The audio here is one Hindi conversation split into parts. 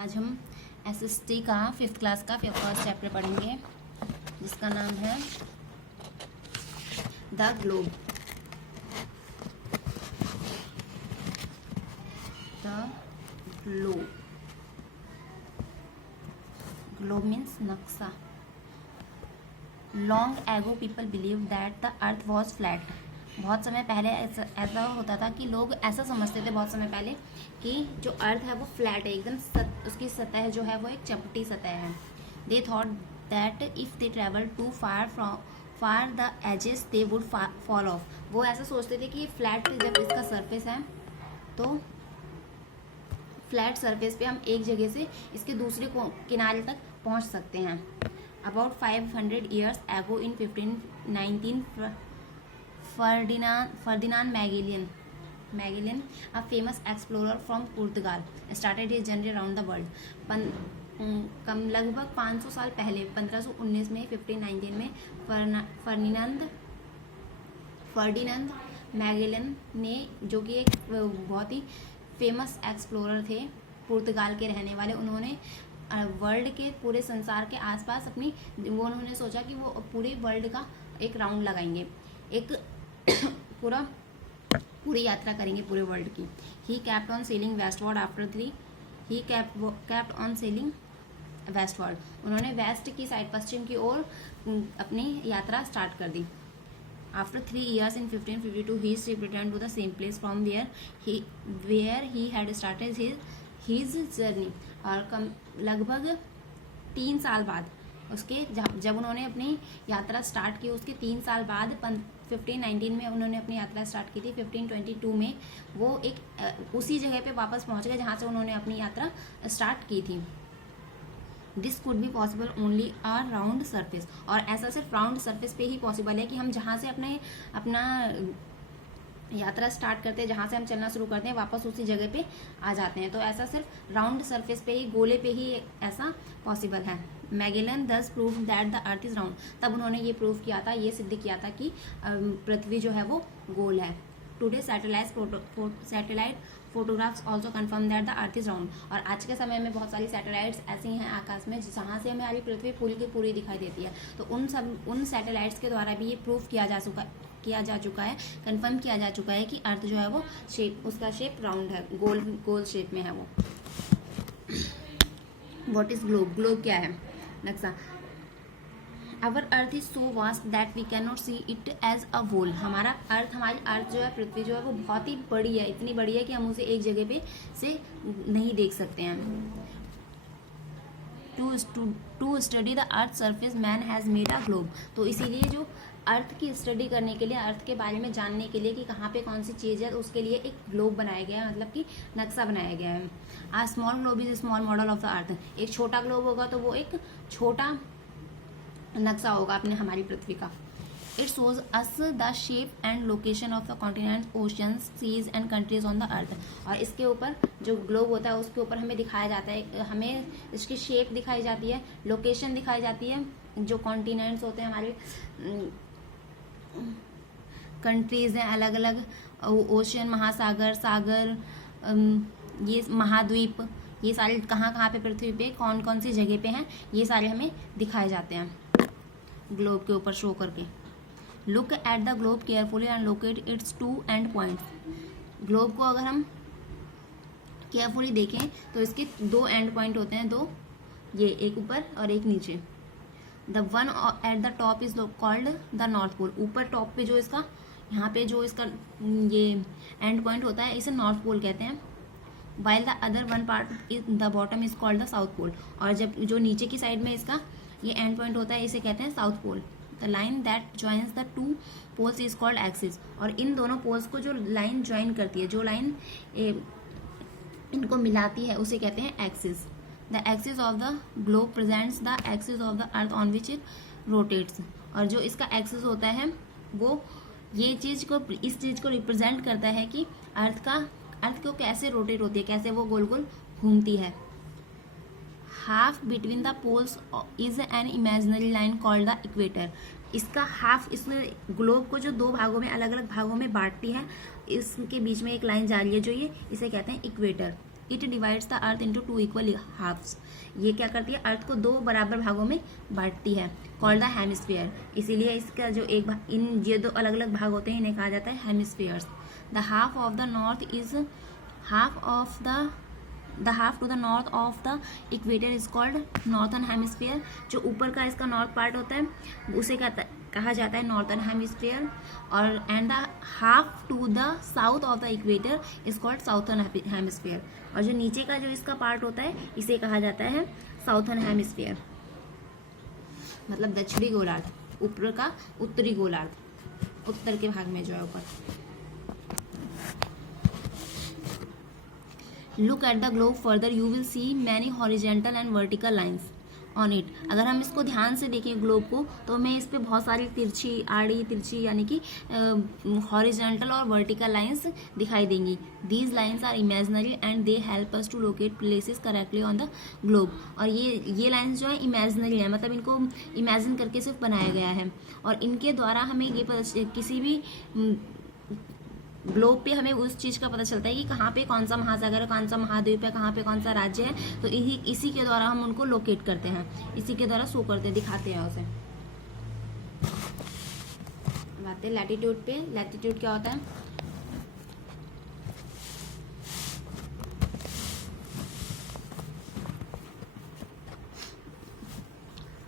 आज हम एसएसटी का 5th क्लास का फर्स्ट चैप्टर पढ़ेंगे जिसका नाम है the globe. The globe, globe means नक्शा। Long ago people believe that the earth was flat. बहुत समय पहले ऐसा होता था कि लोग ऐसा समझते थे बहुत समय पहले कि जो अर्थ है वो फ्लैट है, एकदम उसकी सतह जो है वो एक चपटी सतह है। They thought that if they travel too far the edges they would fall off. वो ऐसा सोचते थे कि फ्लैट जब इसका सरफेस है तो फ्लैट सरफेस पे हम एक जगह से इसके दूसरे किनारे तक पहुंच सकते हैं। About 500 years ago in 1519 Ferdinand Magellan, a famous explorer from Portugal, started his journey around the world. लगभग 500 साल पहले 1519 में 1519 में फर्डिनांड मैगेलन ने, जो कि एक बहुत ही फेमस एक्सप्लोरर थे, पुर्तगाल के रहने वाले, उन्होंने वर्ल्ड के पूरे संसार के आसपास उन्होंने सोचा कि वो पूरे वर्ल्ड का एक राउंड लगाएंगे, एक पूरी यात्रा करेंगे पूरे वर्ल्ड की। He kept on sailing westward after 3 he kept on sailing westward. उन्होंने वेस्ट की साइड, पश्चिम की ओर अपनी यात्रा स्टार्ट कर दी। After 3 years in 1552 he returned to the same place from where he had started his journey। और लगभग 3 साल बाद उसके जब उन्होंने अपनी यात्रा स्टार्ट की, उसके 3 साल बाद 1519 में उन्होंने अपनी यात्रा स्टार्ट की थी। 1522 में वो एक उसी जगह पे वापस पहुंच गए जहां से उन्होंने अपनी यात्रा स्टार्ट की थी। This could be possible only a round surface. और ऐसा सिर्फ राउंड सरफेस पे ही पॉसिबल है कि हम जहाँ से अपना यात्रा स्टार्ट करते हैं, जहाँ से हम चलना शुरू करते हैं, वापस उसी जगह पे आ जाते हैं। तो ऐसा सिर्फ राउंड सरफेस पे ही, गोले पे ही ऐसा पॉसिबल है। मैगेलन दस prove that the earth is round. तब उन्होंने ये प्रूव किया था, ये सिद्ध किया था कि पृथ्वी जो है वो गोल है। Today satellite photographs also confirm that the earth is round. और आज के समय में बहुत सारी सैटेलाइट्स ऐसी हैं आकाश में जहाँ से हमें हमारी पृथ्वी पूरी की पूरी दिखाई देती है। तो उन सैटेलाइट्स के द्वारा भी ये प्रूव किया जा चुका है, कंफर्म किया जा चुका है कि अर्थ जो है वो उसका शेप राउंड है, गोल शेप में है वो। What is globe? ग्लोब क्या है? नक्शा। Our earth is so vast that we can not see it as a whole. हमारी अर्थ जो है, पृथ्वी जो है वो बहुत ही बड़ी है, इतनी बड़ी है कि हम उसे एक जगह पे से नहीं देख सकते हैं। To study the earth surface man has made a globe. तो इसीलिए जो अर्थ की स्टडी करने के लिए, अर्थ के बारे में जानने के लिए कि कहाँ पे कौन सी चीज़ है, उसके लिए एक ग्लोब बनाया गया है, मतलब कि नक्शा बनाया गया है। A small globe is small model of the earth. एक छोटा ग्लोब होगा तो वो एक छोटा नक्शा होगा अपने हमारी पृथ्वी का। It shows us the shape and location of the continents, oceans, seas and countries on the earth. और इसके ऊपर जो ग्लोब होता है उसके ऊपर हमें दिखाया जाता है, हमें इसकी शेप दिखाई जाती है, लोकेशन दिखाई जाती है, जो कॉन्टिनेंट्स होते हैं हमारे कंट्रीज हैं अलग अलग, ओशन, महासागर, सागर, ये महाद्वीप, ये सारे कहाँ पे पृथ्वी पे कौन कौन सी जगह पे हैं, ये सारे हमें दिखाए जाते हैं ग्लोब के ऊपर शो करके। Look at the globe carefully and locate it's 2 and points. Globe को अगर हम केयरफुली देखें तो इसके 2 एंड पॉइंट होते हैं, 2, ये एक ऊपर और एक नीचे। The one at the top is called the north pole. ऊपर टॉप पे जो इसका, यहाँ पे जो इसका ये एंड पॉइंट होता है, इसे नॉर्थ पोल कहते हैं। While the other one part is the bottom is called the south pole. और जब जो नीचे की साइड में इसका ये एंड पॉइंट होता है, इसे कहते हैं south pole. The line that joins the 2 poles is called axis. और इन दोनों पोल्स को जो लाइन ज्वाइन करती है, जो लाइन इनको मिलाती है, उसे कहते हैं axis. The axis of the globe presents the axis of the earth on which it rotates. और जो इसका एक्सिस होता है वो इस चीज को रिप्रेजेंट करता है कि अर्थ को कैसे रोटेट होती है, कैसे वो गोल गोल घूमती है। Half between the poles is an imaginary line called the equator. इसका हाफ, इसमें ग्लोब को जो 2 भागों में, अलग अलग भागों में बांटती है, इसके बीच में एक लाइन जा रही है जो इसे कहते हैं equator. It divides the earth into 2 equal halves. ये क्या करती है, अर्थ को 2 बराबर भागों में बांटती है, कॉल्ड द हेमिस्फीयर। इसीलिए इसका जो एक इन ये 2 अलग अलग भाग होते हैं इन्हें कहा जाता है hemispheres. The half of the north is the half to the north of the equator is called northern hemisphere. जो ऊपर का इसका नॉर्थ पार्ट होता है उसे कहा जाता है नॉर्थन हेमिस्फीयर, और and the half to the south of the equator is called southern hemisphere. और जो नीचे का जो इसका पार्ट होता है इसे कहा जाता है साउथर्न हेमिस्फीयर, मतलब दक्षिणी गोलार्ध, ऊपर का उत्तरी गोलार्ध, उत्तर के भाग में जो है ऊपर। Look at the globe further you will see many horizontal and vertical lines on it. अगर हम इसको ध्यान से देखें ग्लोब को तो हमें इस पे बहुत सारी तिरछी आड़ी तिरछी यानी कि हॉरिजेंटल और वर्टिकल लाइंस दिखाई देंगी। These lines are imaginary and they help us to locate places correctly on the globe. और ये लाइंस जो है इमेजिनरी है, मतलब इनको इमेजिन करके सिर्फ बनाया गया है, और इनके द्वारा हमें ये किसी भी ग्लोब पे हमें उस चीज़ का पता चलता है कि कहाँ पे कौन सा महासागर है, कौन सा महाद्वीप है, कहाँ पे कौन सा राज्य है। तो इसी के द्वारा हम उनको लोकेट करते हैं, इसी के द्वारा शो करते हैं, दिखाते हैं उसे। बात है लैटिट्यूड पे। लैटिट्यूड क्या होता है,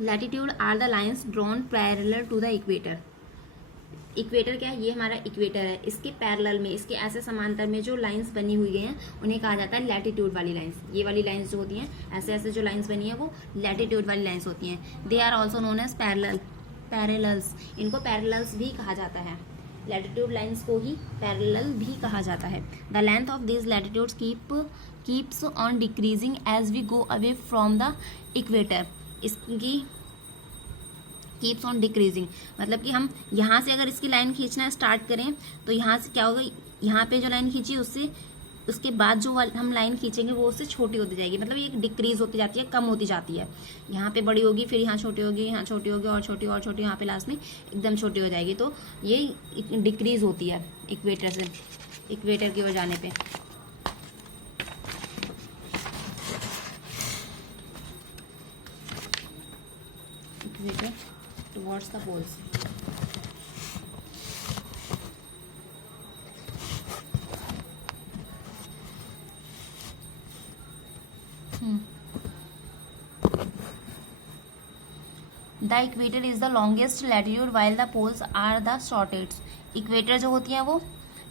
latitude are the lines drawn parallel to the equator. Equator क्या है, ये हमारा इक्वेटर है, इसके पैरेलल में, इसके ऐसे समांतर में जो लाइंस बनी हुई हैं उन्हें कहा जाता है लैटिट्यूड वाली लाइंस। ये वाली लाइंस जो होती हैं ऐसे ऐसे जो लाइंस बनी है वो लैटिट्यूड वाली लाइंस होती हैं। They are also known as parallels. इनको पैरेलल्स भी कहा जाता है, लैटिट्यूड लाइंस को ही पैरेलल भी कहा जाता है। The length of this latitudes keeps on decreasing as we go away from the equator. इसकी कीप्स ऑन डिक्रीजिंग मतलब कि हम यहाँ से अगर इसकी लाइन खींचना स्टार्ट करें तो यहाँ से क्या होगा, यहाँ पे जो लाइन खींची उसके बाद जो हम लाइन खींचेंगे वो उससे छोटी होती जाएगी, मतलब ये डिक्रीज होती जाती है, कम होती जाती है। यहाँ पे बड़ी होगी, फिर यहाँ छोटी होगी, यहाँ छोटी होगी, और छोटी और छोटी, यहाँ पे लास्ट में एकदम छोटी हो जाएगी। तो ये डिक्रीज होती है इक्वेटर से, इक्वेटर की ओर जाने पे। Equator towards the poles. The equator is the longest latitude while the poles are the shortest. Equator जो होती है वो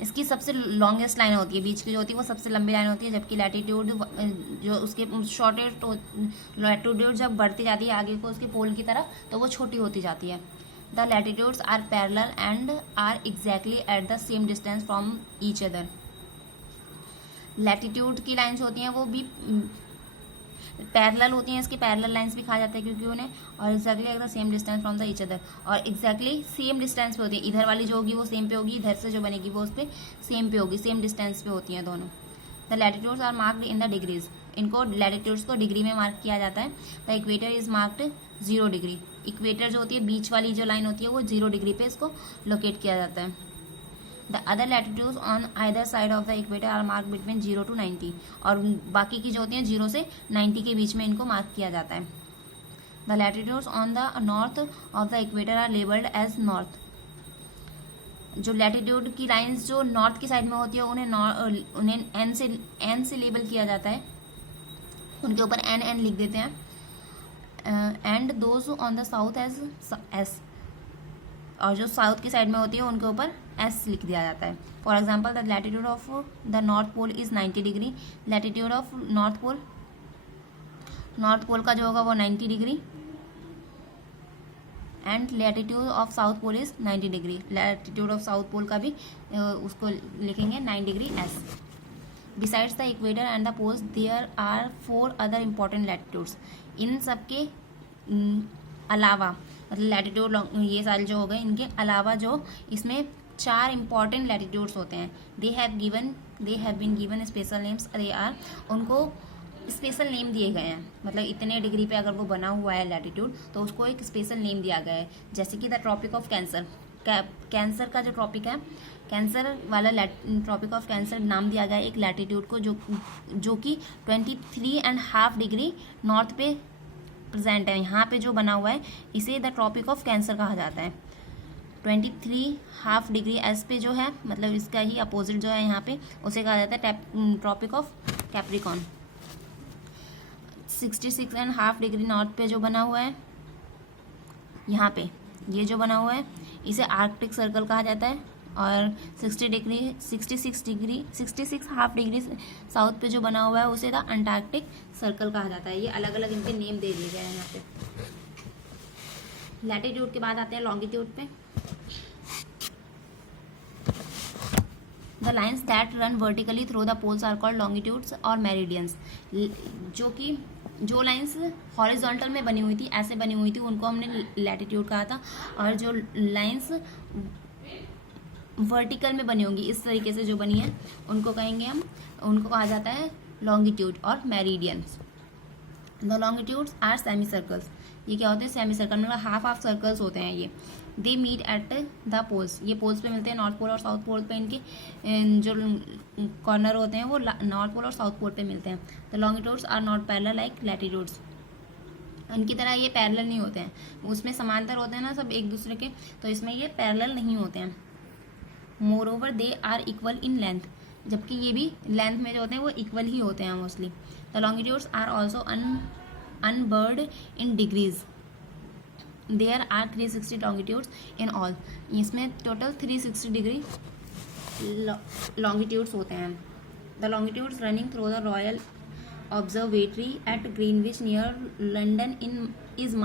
इसकी सबसे लॉन्गेस्ट लाइन होती है, बीच की जो होती है वो सबसे लंबी लाइन होती है, जबकि लैटिट्यूड जो उसके शॉर्टेस्ट लैटिट्यूड जब बढ़ती जाती है आगे को उसके पोल की तरफ तो वो छोटी होती जाती है। The latitudes are parallel and are exactly at the same distance from each other. Latitude की लाइन्स होती हैं वो भी पैरेलल होती हैं, इसके पैरेलल लाइंस भी कहा जाता है क्योंकि उन्हें, और exactly eight the same distance from the each other, और एक्जैक्टली सेम डिस्टेंस पे होती है। इधर वाली जो होगी वो सेम पे होगी, इधर से जो बनेगी वो उस पर सेम पे होगी, सेम डिस्टेंस पे होती हैं दोनों। The latitudes are marked in the degrees. इनको लैटिट्यूड्स को डिग्री में मार्क किया जाता है। The equator is marked 0 degree. Equator जो होती है बीच वाली जो लाइन होती है वो 0 डिग्री पे इसको लोकेट किया जाता है। The other latitudes on either side of the equator are mark between 0 to 90, और बाकी की जो होती हैं 0 से 90 के बीच में इनको मार्क किया जाता है। The latitudes on the north of the equator are labelled as north. जो लैटिट्यूड की लाइंस जो नॉर्थ की साइड में होती है उन्हें एन से लेबल किया जाता है, उनके ऊपर एन लिख देते हैं। And those on the south as S, और जो साउथ की साइड में होती है उनके ऊपर एस लिख दिया जाता है। For example the latitude of the north pole is 90 degree. Latitude of north pole का जो होगा वो 90 degree, and latitude of south pole is 90 degree. Latitude of south pole का भी उसको लिखेंगे 9 degree S. Besides the equator and the poles there are 4 other important latitudes. इन सब के अलावा, मतलब लैटिट्यूड ये सारे जो हो गए, इनके अलावा जो इसमें 4 इम्पॉर्टेंट लैटिट्यूड्स होते हैं। They have been given special names. They are, उनको स्पेशल नेम दिए गए हैं, मतलब इतने डिग्री पे अगर वो बना हुआ है लैटिट्यूड तो उसको एक स्पेशल नेम दिया गया है। जैसे कि the Tropic of Cancer. Cancer का जो ट्रॉपिक है, कैंसर वाला ट्रॉपिक ऑफ कैंसर नाम दिया गया है एक लैटिट्यूड को जो कि 23.5 डिग्री नॉर्थ पे प्रेजेंट है। यहाँ पे जो बना हुआ है इसे द ट्रॉपिक ऑफ कैंसर कहा जाता है। 23.5 डिग्री एस पे जो है, मतलब इसका ही अपोजिट जो है यहाँ पे, उसे कहा जाता है Tropic of Capricorn. 66.5 degree north पे जो बना हुआ है यहाँ पे, ये जो बना हुआ है इसे आर्कटिक सर्कल कहा जाता है। और 66 हाफ डिग्री साउथ पे जो बना हुआ है उसे द अंटार्कटिक सर्कल कहा जाता है। ये अलग अलग इनके नेम दे दिए गए हैं यहाँ पे। लैटिट्यूड के बाद आते हैं लॉन्गिट्यूड पे। The lines that run vertically through the poles are called longitudes और मेरिडियंस। जो लाइन्स हॉरिजॉन्टल में बनी हुई थी, ऐसे बनी हुई थी, उनको हमने लैटिट्यूड कहा था। और जो लाइन्स वर्टिकल में बनी होंगी, इस तरीके से जो बनी है, उनको कहेंगे हम, उनको कहा जाता है लॉन्गिट्यूड और meridians. The longitudes are semi circles. ये क्या होते हैं? सेमी सर्कल, मतलब हाफ सर्कल्स होते हैं ये। They meet at the poles. ये पोल्स पे मिलते हैं, नॉर्थ पोल और साउथ पोल पे इनके जो कॉर्नर होते हैं वो नॉर्थ पोल और साउथ पोल पे मिलते हैं। The longitudes are not parallel like latitudes. इनकी तरह ये पैरेलल नहीं होते हैं, उसमें समांतर होते हैं ना सब एक दूसरे के, तो इसमें ये पैरेलल नहीं होते हैं। Moreover they are equal in length, जबकि ये भी लेंथ में जो होते हैं वो इक्वल ही होते हैं mostly. The longitudes are also numbered in degrees. There are 360 longitudes in all. इसमें टोटल 360 डिग्री लॉन्गिट्यूड्स होते हैं। The longitudes running through the royal observatory at Greenwich near London in is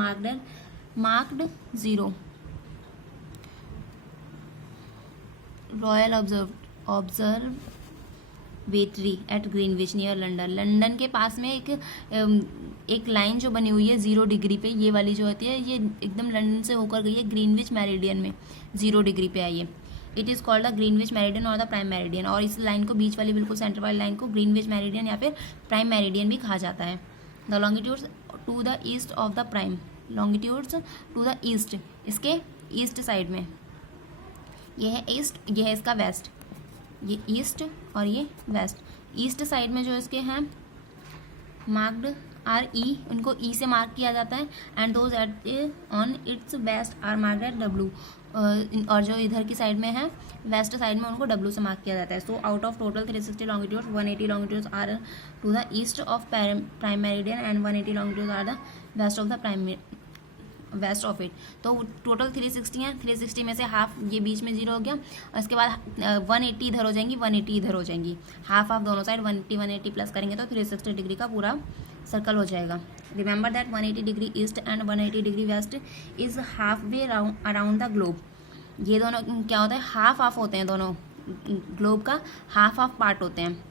marked 0। Royal observatory at Greenwich near London, London के पास में एक लाइन जो बनी हुई है 0 डिग्री पे, ये वाली जो होती है ये एकदम लंदन से होकर गई है ग्रीनविच मेरिडियन में, 0 डिग्री पे है ये। It is called the Greenwich meridian और द प्राइम मेरिडियन। और इस लाइन को, बीच वाली बिल्कुल सेंटर वाली लाइन को ग्रीनविच मेरिडियन या फिर प्राइम मेरिडियन भी कहा जाता है। The longitudes to the east of the prime, longitudes to the east, इसके ईस्ट साइड में, ये है ईस्ट, ये है इसका वेस्ट, ये ईस्ट और ये वेस्ट। ईस्ट साइड में जो इसके हैं मार्क्ड आर ई, उनको ई से मार्क किया जाता है। And those at on its west are marked at W. और जो इधर की साइड में है वेस्ट साइड में, उनको डब्ल्यू से मार्क किया जाता है। So out of total 360 longitudes, 180 longitudes are to the east of prime meridian and 180 longitudes are the west of the west of it. तो टोटल 360 है, 360 में से हाफ ये बीच में 0 हो गया, और इसके बाद 180 इधर हो जाएंगी, 180 इधर हो जाएंगी, हाफ दोनों साइड 180 प्लस करेंगे तो 360 डिग्री का पूरा सर्कल हो जाएगा। Remember that 180 degree east and 180 degree west is half way around the globe. ये दोनों क्या होता है? हाफ होते हैं, दोनों ग्लोब का हाफ पार्ट होते हैं।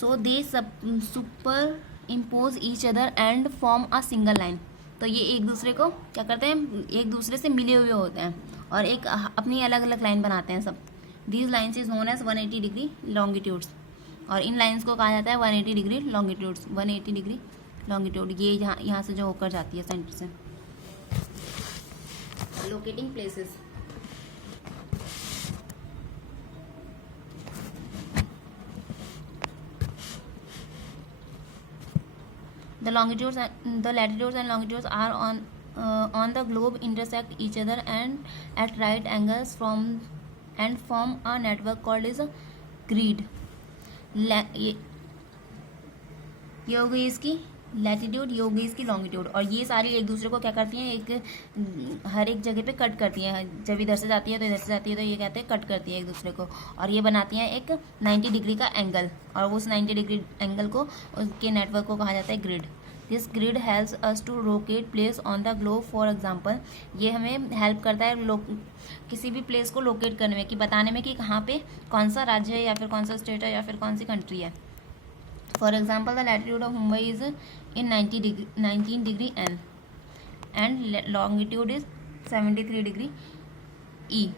So they superimpose each other and form a single line. तो ये एक दूसरे को क्या करते हैं? एक दूसरे से मिले हुए होते हैं और एक अपनी अलग अलग लाइन बनाते हैं सब। These lines is known as 180 degree longitudes. और इन लाइन्स को कहा जाता है 180 डिग्री लॉन्गिट्यूड्स, 180 डिग्री लॉन्गिट्यूड। ये यहाँ से जो होकर जाती है सेंटर से। Locating places, the latitudes and longitudes are on the globe intersect each other and at right angles and form a network called is a grid. ये हो गई इसकी लैटिट्यूड, ये हो गई इसकी लॉन्गिट्यूड। और ये सारी एक दूसरे को क्या करती हैं? हर एक जगह पे कट करती हैं। जब इधर से जाती है तो इधर से जाती है, तो ये कहते हैं कट करती है एक दूसरे को, और ये बनाती हैं एक 90 डिग्री का एंगल, और उस 90 डिग्री एंगल को, उसके नेटवर्क को कहा जाता है grid. This grid helps us to locate place on the globe. For example, ये हमें हेल्प करता है किसी भी प्लेस को लोकेट करने में, कि बताने में कि कहाँ पे कौन सा राज्य है या फिर कौन सा स्टेट है या फिर कौन सी कंट्री है। For example, the latitude of Mumbai is in 19 degree N and longitude is 73 degree E.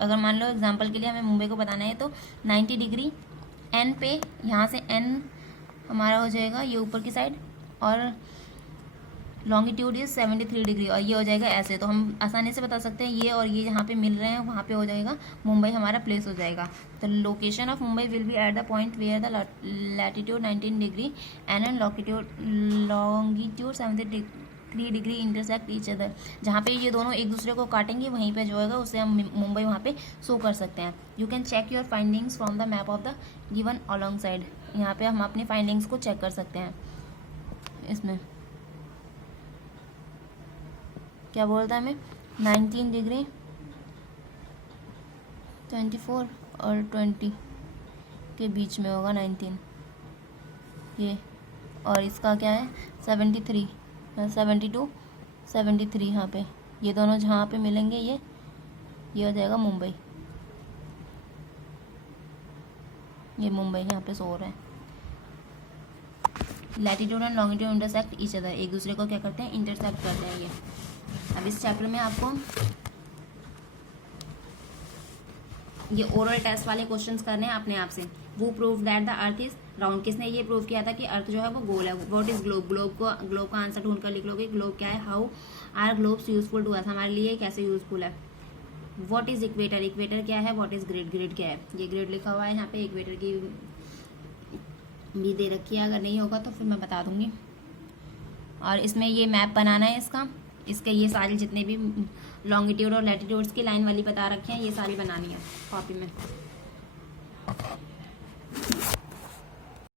अगर मान लो एग्जाम्पल के लिए हमें मुंबई को बताना है तो 90 डिग्री एन पे, यहाँ से एन हमारा हो जाएगा ये ऊपर की साइड, और लॉन्गिट्यूड इज 73 डिग्री और ये हो जाएगा ऐसे। तो हम आसानी से बता सकते हैं ये और ये जहाँ पे मिल रहे हैं वहाँ पे हो जाएगा मुंबई हमारा प्लेस हो जाएगा। तो location of Mumbai will be at the point where the latitude 19 degree and longitude 73 degree intersect each other. जहाँ पे ये दोनों एक दूसरे को काटेंगे वहीं पे जो होगा उसे हम मुंबई वहाँ पे शो कर सकते हैं। You can check your findings from the map of the given alongside. यहाँ पे हम अपनी फाइंडिंग्स को चेक कर सकते हैं। इसमें क्या बोलता है हमें 19 डिग्री 24 और 20 के बीच में होगा 19 ये, और इसका क्या है 73 72 73 यहाँ पे ये दोनों जहाँ पे मिलेंगे ये हो जाएगा मुंबई। ये मुंबई यहाँ पे सो रहा है। Latitude and longitude intersect each other, एक दूसरे को क्या करते हैं इंटरसेक्ट करते हैं ये। अब इस चैप्टर में आपको ये ओरल टेस्ट वाले क्वेश्चंस करने हैं अपने आप से। वो prove that the earth is round, किसने ये प्रूव किया था कि अर्थ जो है वो गोल है। व्हाट इज ग्लोब, ग्लोब का आंसर ढूंढ कर लिख लोगे ग्लोब क्या है। How are globes useful to us, हमारे लिए कैसे यूजफुल है। व्हाट इज इक्वेटर, इक्वेटर क्या है। व्हाट इज ग्रिड, ग्रिड क्या है। ये ग्रिड लिखा हुआ है यहाँ पे, इक्वेटर की भी दे रखी है, अगर नहीं होगा तो फिर मैं बता दूंगी। और इसमें ये मैप बनाना है इसके ये सारी जितने भी लॉन्गिट्यूड और लैटिट्यूड्स की लाइन वाली बता रखे हैं ये सारी बनानी है कॉपी में।